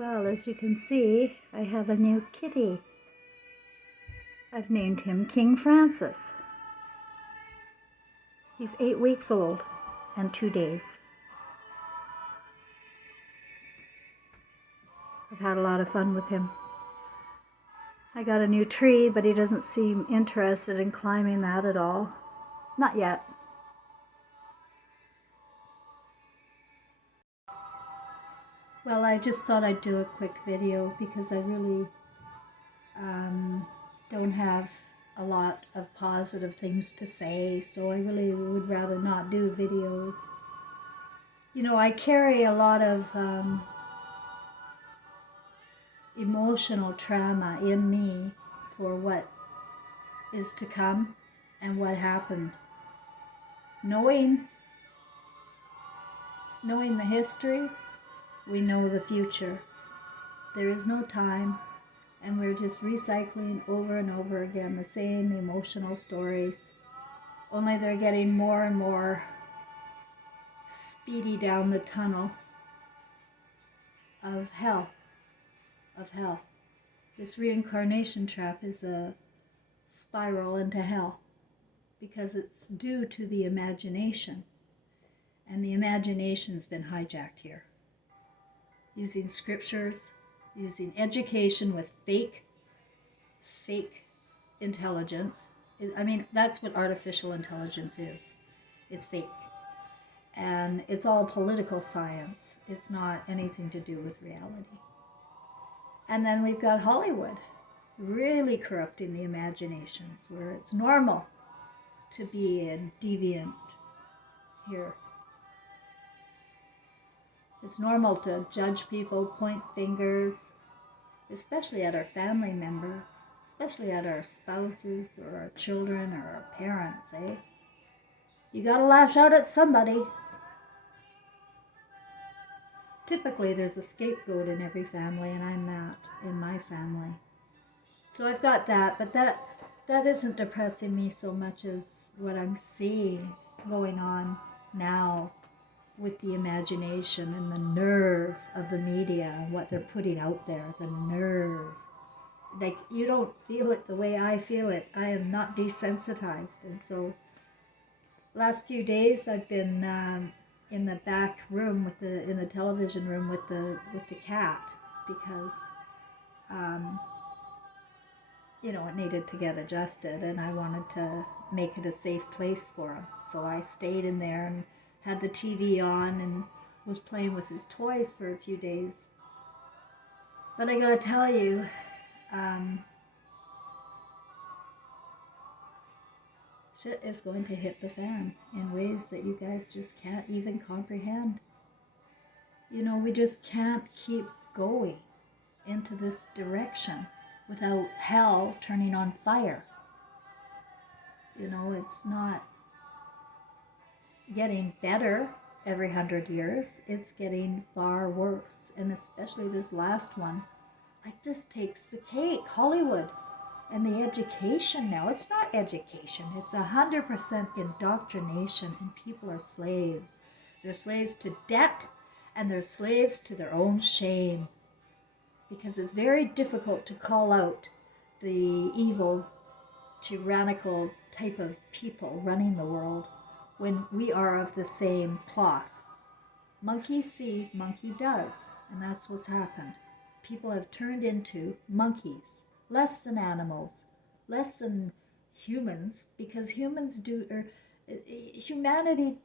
Well, as you can see, I have a new kitty. I've named him King Francis. He's 8 weeks old and 2 days. I've had a lot of fun with him. I got a new tree, but he doesn't seem interested in climbing that at all. Not yet. Well, I just thought I'd do a quick video because I really don't have a lot of positive things to say, so I really would rather not do videos. You know, I carry a lot of emotional trauma in me for what is to come and what happened. Knowing the history, we know the future. There is no time, and we're just recycling over and over again the same emotional stories, only they're getting more and more speedy down the tunnel of hell. This reincarnation trap is a spiral into hell because it's due to the imagination, and the imagination's been hijacked here. Using scriptures, using education with fake intelligence. I mean, that's what artificial intelligence is. It's fake. And it's all political science. It's not anything to do with reality. And then we've got Hollywood really corrupting the imaginations, where it's normal to be a deviant here. It's normal to judge people, point fingers, especially at our family members, especially at our spouses or our children or our parents, eh? You gotta lash out at somebody. Typically, there's a scapegoat in every family, and I'm that in my family. So I've got that, but that isn't depressing me so much as what I'm seeing going on now with the imagination and the nerve of the media and what they're putting out there, the nerve. Like, you don't feel it the way I feel it. I am not desensitized. And so last few days I've been in the back room in the television room with the cat because you know, it needed to get adjusted, and I wanted to make it a safe place for him. So I stayed in there and had the TV on and was playing with his toys for a few days. But I gotta tell you, shit is going to hit the fan in ways that you guys just can't even comprehend. You know, we just can't keep going into this direction without hell turning on fire. You know, it's not getting better every 100 years. It's getting far worse. And especially this last one, like, this takes the cake. Hollywood and the education now. It's not education. It's 100% indoctrination, and people are slaves. They're slaves to debt, and they're slaves to their own shame. Because it's very difficult to call out the evil, tyrannical type of people running the world when we are of the same cloth. Monkey see, monkey does, and that's what's happened. People have turned into monkeys, less than animals, less than humans, because humanity,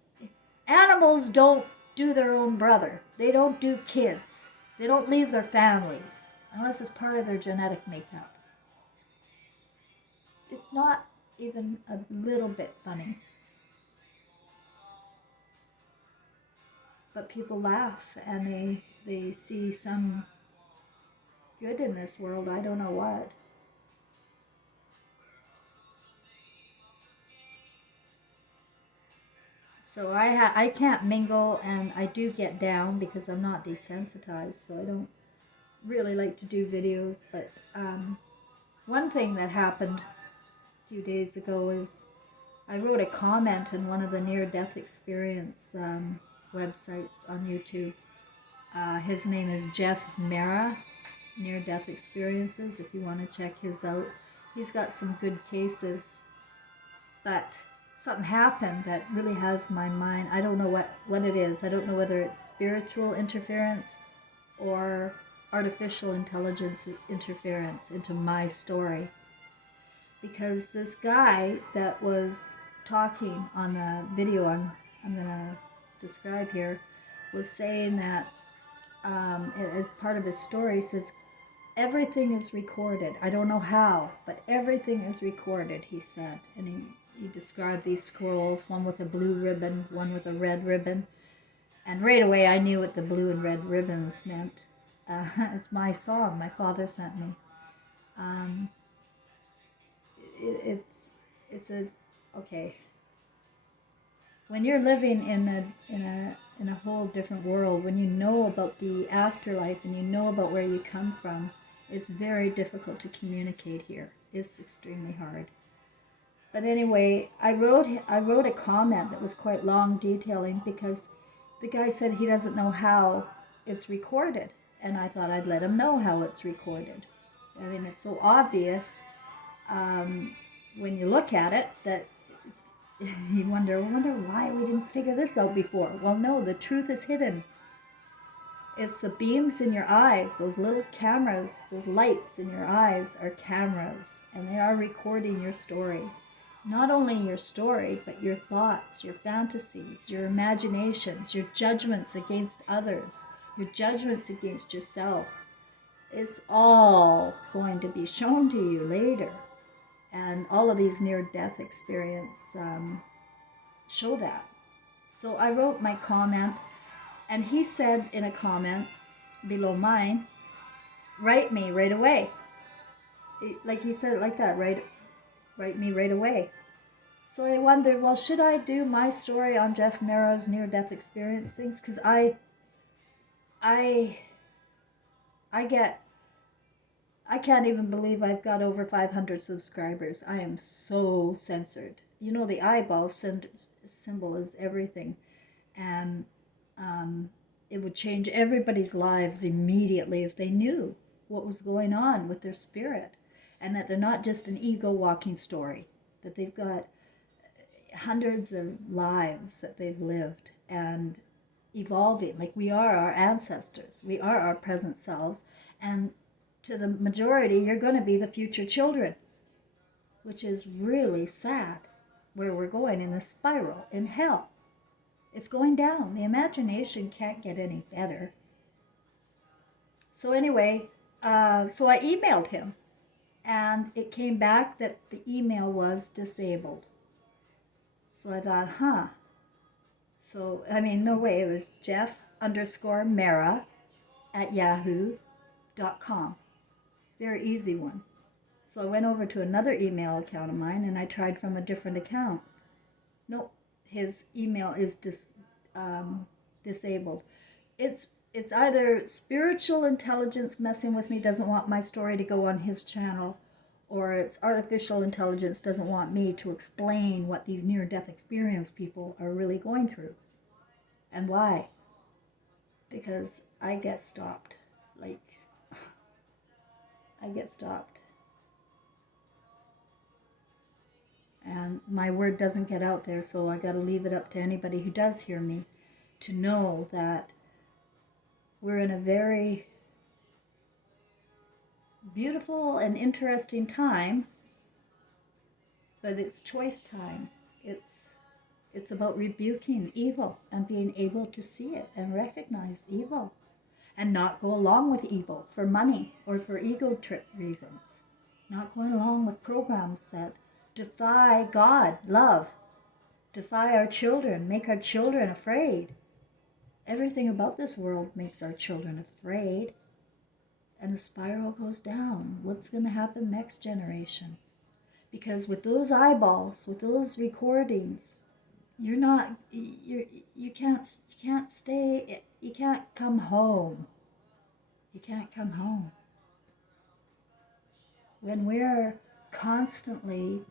animals don't do their own brother. They don't do kids. They don't leave their families unless it's part of their genetic makeup. It's not even a little bit funny. But people laugh, and they see some good in this world. I don't know what. So I can't mingle, and I do get down because I'm not desensitized, so I don't really like to do videos. But one thing that happened a few days ago is I wrote a comment in one of the near-death experience websites on YouTube His name is Jeff Mara, Near Death Experiences, if you want to check his out. He's got some good cases, but something happened that really has my mind. I don't know what it is. I don't know whether it's spiritual interference or artificial intelligence interference into my story. Because this guy that was talking on the video I'm going to describe here was saying that as part of his story, he says, everything is recorded. I don't know how, but everything is recorded, he said. And he described these scrolls, one with a blue ribbon, one with a red ribbon. And right away I knew what the blue and red ribbons meant. It's my song my father sent me. It's a, okay. When you're living in a whole different world, when you know about the afterlife and you know about where you come from, it's very difficult to communicate here. It's extremely hard. But anyway, I wrote a comment that was quite long, detailing, because the guy said he doesn't know how it's recorded, and I thought I'd let him know how it's recorded. I mean, it's so obvious when you look at it that you wonder why we didn't figure this out before. Well, no, the truth is hidden. It's the beams in your eyes, those little cameras, those lights in your eyes are cameras, and they are recording your story. Not only your story, but your thoughts, your fantasies, your imaginations, your judgments against others, your judgments against yourself. It's all going to be shown to you later. And all of these near-death experiences show that. So I wrote my comment, and he said in a comment below mine, write me right away. Like he said it like that, write me right away. So I wondered, well, should I do my story on Jeff Mara's near-death experience things? Because I can't even believe I've got over 500 subscribers. I am so censored. You know, the eyeball symbol is everything. And it would change everybody's lives immediately if they knew what was going on with their spirit. And that they're not just an ego walking story. That they've got hundreds of lives that they've lived and evolving. Like we are our ancestors. We are our present selves. And to the majority, you're going to be the future children, which is really sad where we're going in the spiral in hell. It's going down. The imagination can't get any better. So anyway, so I emailed him, and it came back that the email was disabled. So I thought, So, I mean, no way. It was Jeff_Mara@yahoo.com. Very easy one. So I went over to another email account of mine, and I tried from a different account. Nope, his email is disabled. It's either spiritual intelligence messing with me, doesn't want my story to go on his channel, or it's artificial intelligence doesn't want me to explain what these near-death experience people are really going through. And why? Because I get stopped. Like, I get stopped. And my word doesn't get out there, so I got to leave it up to anybody who does hear me to know that we're in a very beautiful and interesting time, but it's choice time. It's about rebuking evil and being able to see it and recognize evil and not go along with evil for money or for ego trip reasons. Not going along with programs that defy God, love, defy our children, make our children afraid. Everything about this world makes our children afraid. And the spiral goes down. What's going to happen next generation? Because with those eyeballs, with those recordings, you can't stay, you can't come home. You can't come home. When we're constantly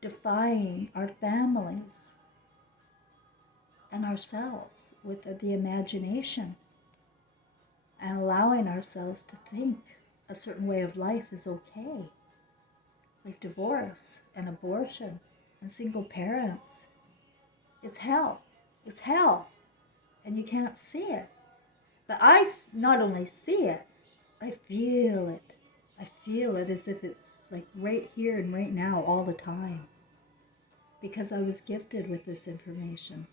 defying our families, and ourselves with the imagination, and allowing ourselves to think a certain way of life is okay. Like divorce and abortion and single parents. It's hell. It's hell. And you can't see it. But I not only see it, I feel it. I feel it as if it's like right here and right now all the time. Because I was gifted with this information.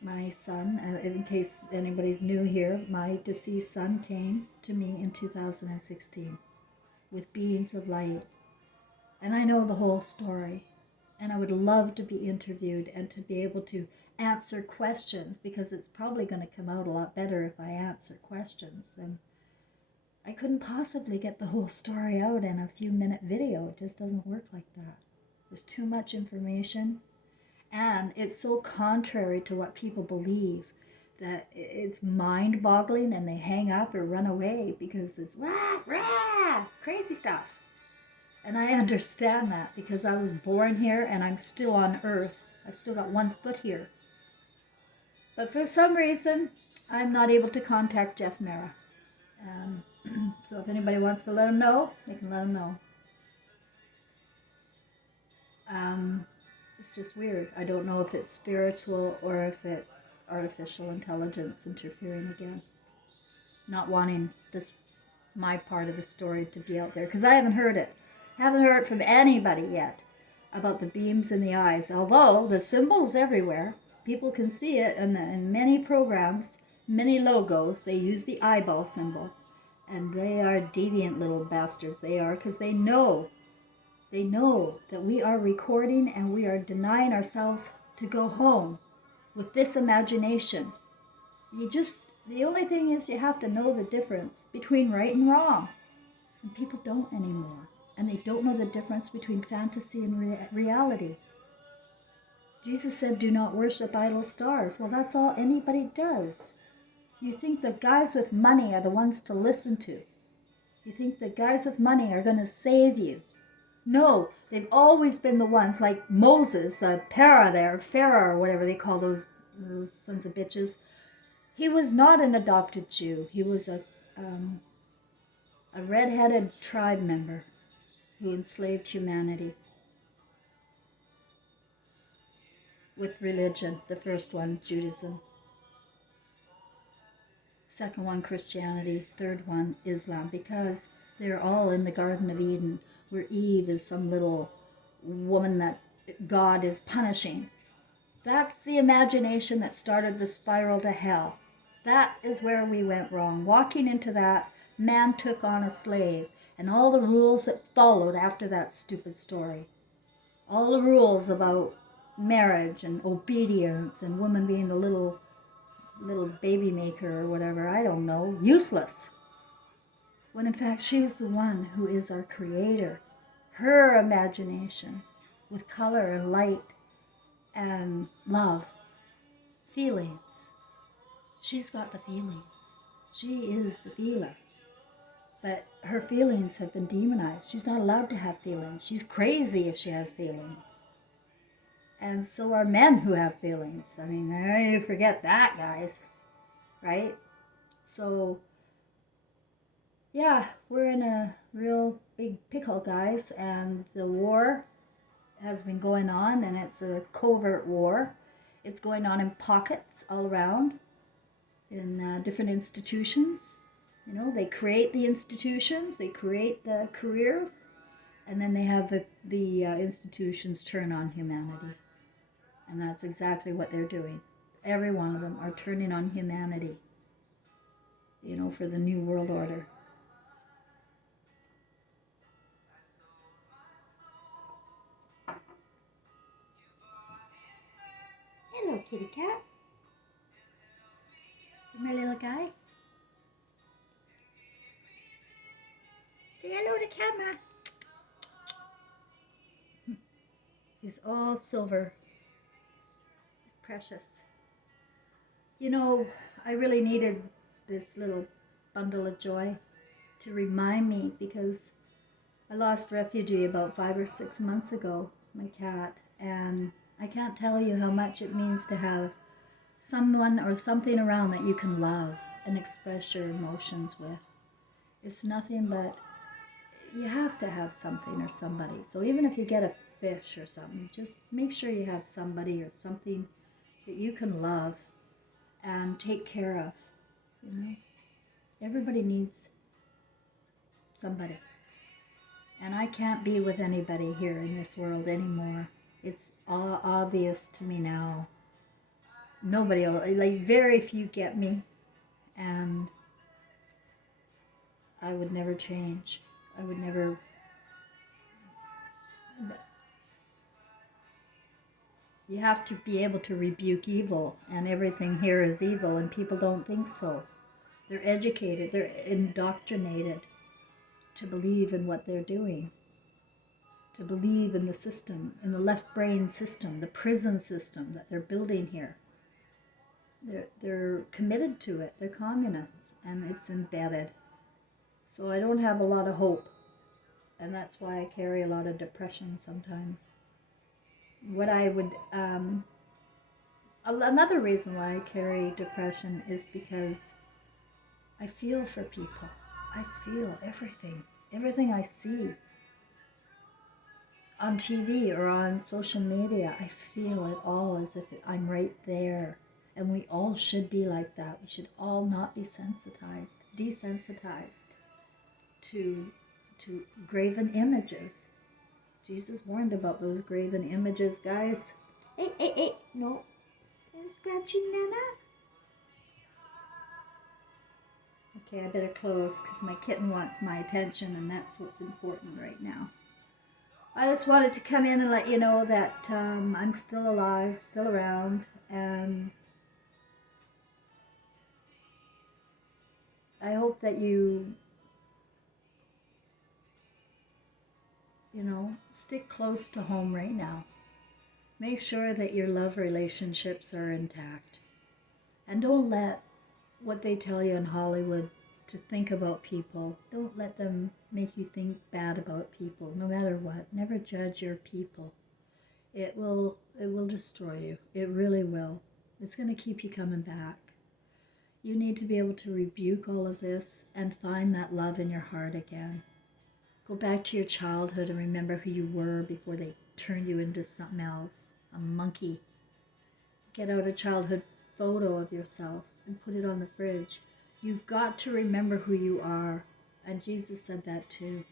My son, in case anybody's new here, my deceased son came to me in 2016 with beings of light. And I know the whole story. And I would love to be interviewed and to be able to answer questions, because it's probably going to come out a lot better if I answer questions. And I couldn't possibly get the whole story out in a few-minute video. It just doesn't work like that. There's too much information. And it's so contrary to what people believe that it's mind-boggling, and they hang up or run away because it's rah, rah, crazy stuff. And I understand that because I was born here and I'm still on Earth. I've still got 1 foot here. But for some reason, I'm not able to contact Jeff Mara. So if anybody wants to let him know, they can let him know. It's just weird. I don't know if it's spiritual or if it's artificial intelligence interfering again. Not wanting this, my part of the story, to be out there, because I haven't heard it. I haven't heard from anybody yet about the beams in the eyes, although the symbol's everywhere. People can see it in many programs, many logos. They use the eyeball symbol, and they are deviant little bastards. They are, because they know that we are recording and we are denying ourselves to go home with this imagination. The only thing is you have to know the difference between right and wrong. And people don't anymore. And they don't know the difference between fantasy and reality. Jesus said, do not worship idol stars. Well, that's all anybody does. You think the guys with money are the ones to listen to. You think the guys with money are going to save you. No, they've always been the ones, like Moses, Pharaoh, or whatever they call those sons of bitches. He was not an adopted Jew. He was a red-headed tribe member who enslaved humanity with religion. The first one, Judaism. Second one, Christianity. Third one, Islam, because they're all in the Garden of Eden, where Eve is some little woman that God is punishing. That's the imagination that started the spiral to hell. That is where we went wrong. Walking into that, man took on a slave, and all the rules that followed after that stupid story. All the rules about marriage and obedience and woman being the little baby maker or whatever, I don't know, useless. When in fact she's the one who is our creator. Her imagination with color and light and love, feelings. She's got the feelings. She is the feeler. But her feelings have been demonized. She's not allowed to have feelings. She's crazy if she has feelings. And so are men who have feelings. I mean, you forget that, guys. Right? So, yeah, we're in a real big pickle, guys. And the war has been going on, and it's a covert war. It's going on in pockets all around in different institutions. You know, they create the institutions, they create the careers, and then they have the institutions turn on humanity. And that's exactly what they're doing. Every one of them are turning on humanity, you know, for the New World Order. Hello, kitty cat. My little guy. Say hello to camera. He's all silver. He's precious. You know, I really needed this little bundle of joy to remind me, because I lost Refugee about 5 or 6 months ago, my cat, and I can't tell you how much it means to have someone or something around that you can love and express your emotions with. It's nothing but, you have to have something or somebody. So even if you get a fish or something, just make sure you have somebody or something that you can love and take care of. You know, everybody needs somebody. And I can't be with anybody here in this world anymore. It's all obvious to me now. Nobody will, like, very few get me, and I would never change. I would never. You have to be able to rebuke evil, and everything here is evil, and people don't think so. They're educated, they're indoctrinated to believe in what they're doing, to believe in the system, in the left brain system, the prison system that they're building here. They're committed to it. They're communists, and it's embedded. So I don't have a lot of hope, and that's why I carry a lot of depression sometimes. What I would, another reason why I carry depression is because I feel for people. I feel everything I see on TV or on social media. I feel it all as if I'm right there. And we all should be like that. We should all not be desensitized to graven images. Jesus warned about those graven images, guys. Hey, no. You're scratching, Nana? Okay, I better close because my kitten wants my attention, and that's what's important right now. I just wanted to come in and let you know that I'm still alive, still around, and I hope that you stick close to home right now. Make sure that your love relationships are intact. And don't let what they tell you in Hollywood to think about people, don't let them make you think bad about people, no matter what. Never judge your people. It will destroy you. It really will. It's going to keep you coming back. You need to be able to rebuke all of this and find that love in your heart again. Go back to your childhood and remember who you were before they turned you into something else, a monkey. Get out a childhood photo of yourself and put it on the fridge. You've got to remember who you are. And Jesus said that too.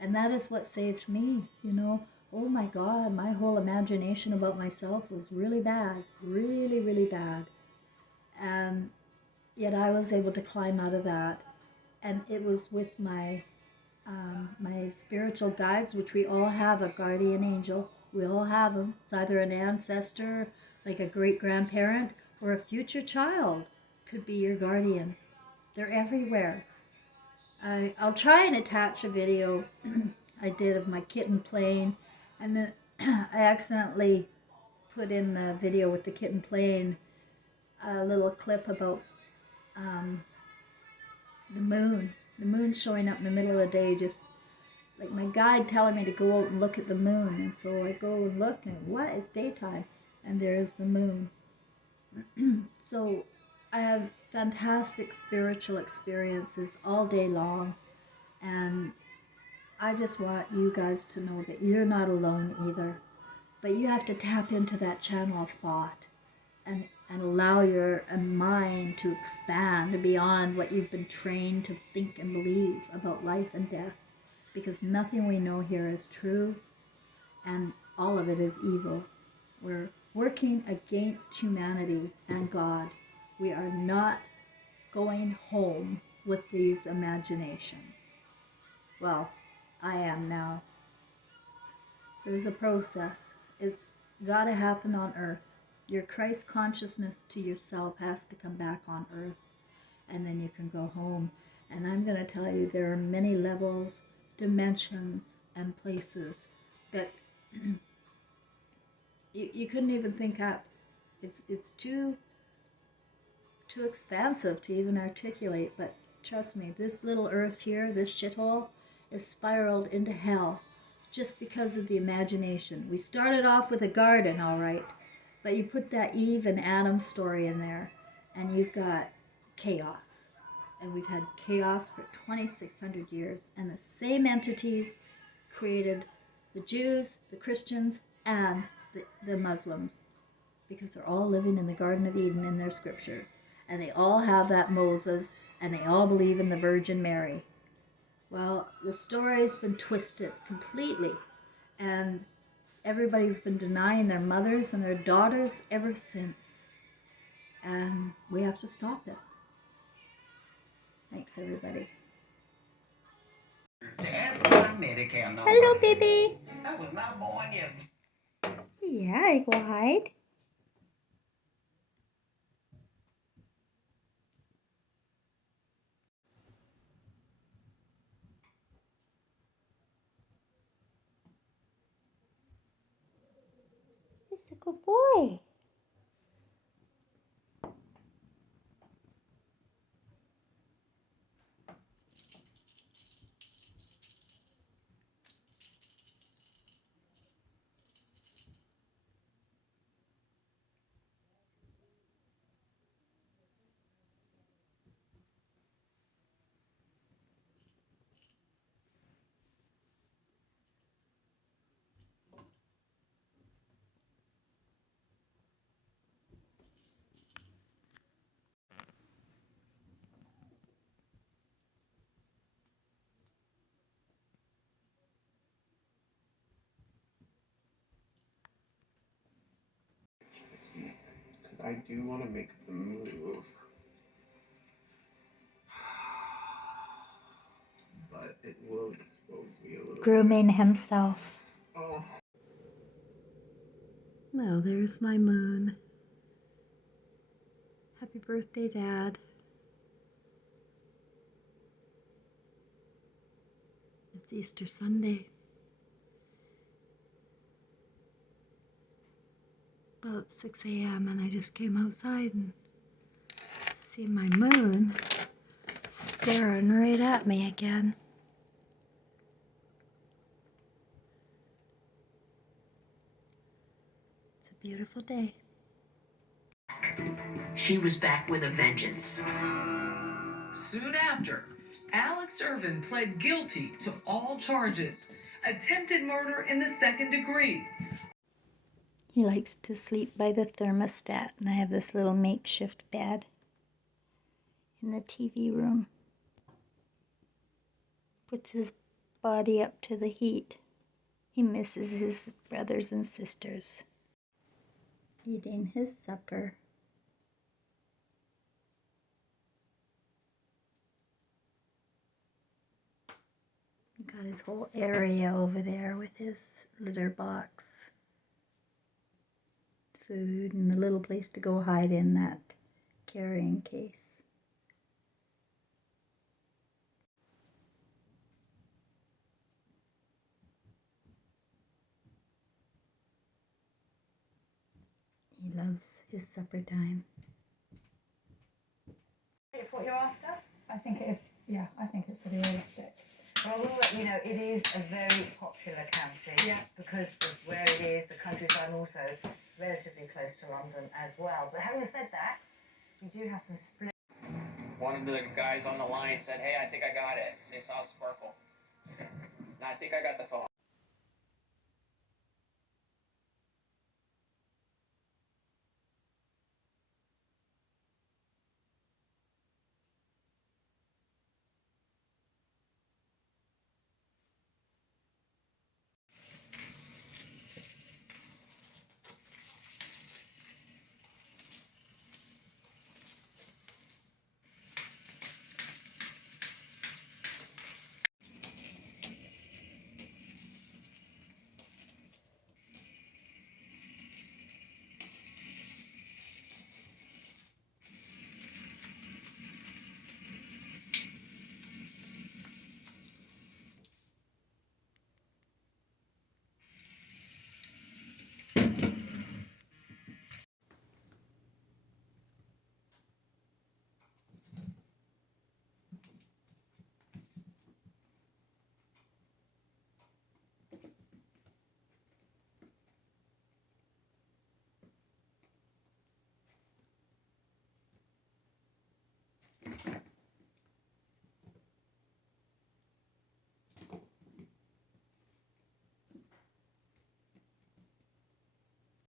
And that is what saved me, Oh my God, my whole imagination about myself was really bad, really, really bad. And yet I was able to climb out of that. And it was with my spiritual guides, which we all have a guardian angel. We all have them. It's either an ancestor, like a great-grandparent, or a future child could be your guardian. They're everywhere. I'll try and attach a video I did of my kitten playing, and then I accidentally put in the video with the kitten playing a little clip about the moon showing up in the middle of the day, just like my guide telling me to go out and look at the moon. And so I go and look, and what? It's daytime, and there's the moon. So I have fantastic spiritual experiences all day long, and I just want you guys to know that you're not alone either. But you have to tap into that channel of thought and allow your mind to expand beyond what you've been trained to think and believe about life and death. Because nothing we know here is true, and all of it is evil. We're working against humanity and God. We are not going home with these imaginations. Well, I am now. There's a process. It's got to happen on earth. Your Christ consciousness to yourself has to come back on earth, and then you can go home. And I'm going to tell you, there are many levels, dimensions, and places that you couldn't even think up. It's too expansive to even articulate, but trust me, this little earth here, this shithole, is spiraled into hell just because of the imagination. We started off with a garden, all right, but you put that Eve and Adam story in there, and you've got chaos. And we've had chaos for 2,600 years, and the same entities created the Jews, the Christians, and the Muslims, because they're all living in the Garden of Eden in their scriptures. And they all have that Moses, and they all believe in the Virgin Mary. Well, the story's been twisted completely, and everybody's been denying their mothers and their daughters ever since. And we have to stop it. Thanks, everybody. Hello, baby. I was not born yesterday. Yeah, I go hide. He's a good boy. Because I do want to make the move. But it will expose me a little Grooming himself. Oh. Well, there's my moon. Happy birthday, Dad. It's Easter Sunday. About 6 a.m. and I just came outside and see my moon staring right at me again. It's a beautiful day. She was back with a vengeance. Soon after, Alex Irvin pled guilty to all charges. Attempted murder in the second degree. He likes to sleep by the thermostat, and I have this little makeshift bed in the TV room. Puts his body up to the heat. He misses his brothers and sisters. Eating his supper. Got his whole area over there with his litter box, food, and a little place to go hide in that carrying case. He loves his supper time. It's what you're after? I think it is, yeah, I think it's pretty realistic. Well, you know, it is a very popular county because of where it is, the countryside, and also relatively close to London as well. But having said that, we do have some split. One of the guys on the line said, "Hey, I think I got it." They saw a sparkle. And I think I got the phone.